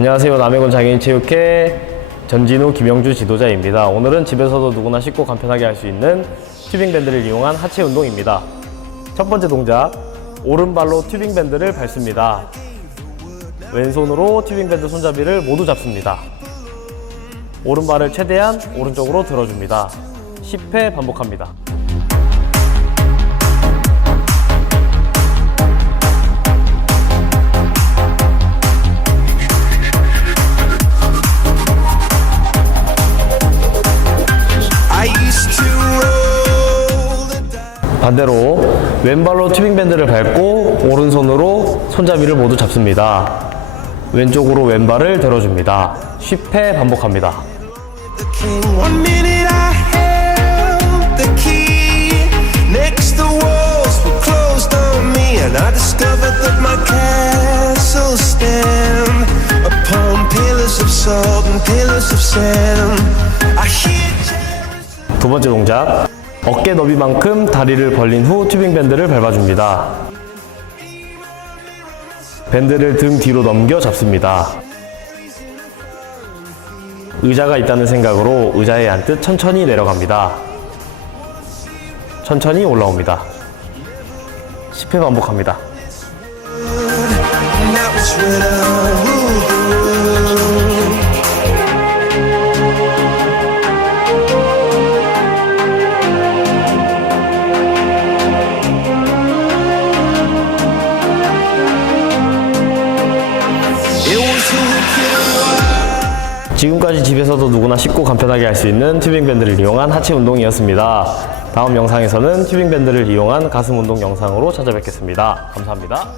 안녕하세요. 남해군 장애인체육회 전진우 김영주 지도자입니다. 오늘은 집에서도 누구나 쉽고 간편하게 할 수 있는 튜빙 밴드를 이용한 하체 운동입니다. 첫 번째 동작, 오른발로 튜빙 밴드를 밟습니다. 왼손으로 튜빙 밴드 손잡이를 모두 잡습니다. 오른발을 최대한 오른쪽으로 들어줍니다. 10회 반복합니다. 반대로 왼발로 튜빙 밴드를 밟고 오른손으로 손잡이를 모두 잡습니다. 왼쪽으로 왼발을 들어줍니다. 10회 반복합니다. 두 번째 동작. 어깨 너비만큼 다리를 벌린 후 튜빙 밴드를 밟아줍니다. 밴드를 등 뒤로 넘겨 잡습니다. 의자가 있다는 생각으로 의자에 앉듯 천천히 내려갑니다. 천천히 올라옵니다. 10회 반복합니다. 지금까지 집에서도 누구나 쉽고 간편하게 할 수 있는 튜빙 밴드를 이용한 하체 운동이었습니다. 다음 영상에서는 튜빙 밴드를 이용한 가슴 운동 영상으로 찾아뵙겠습니다. 감사합니다.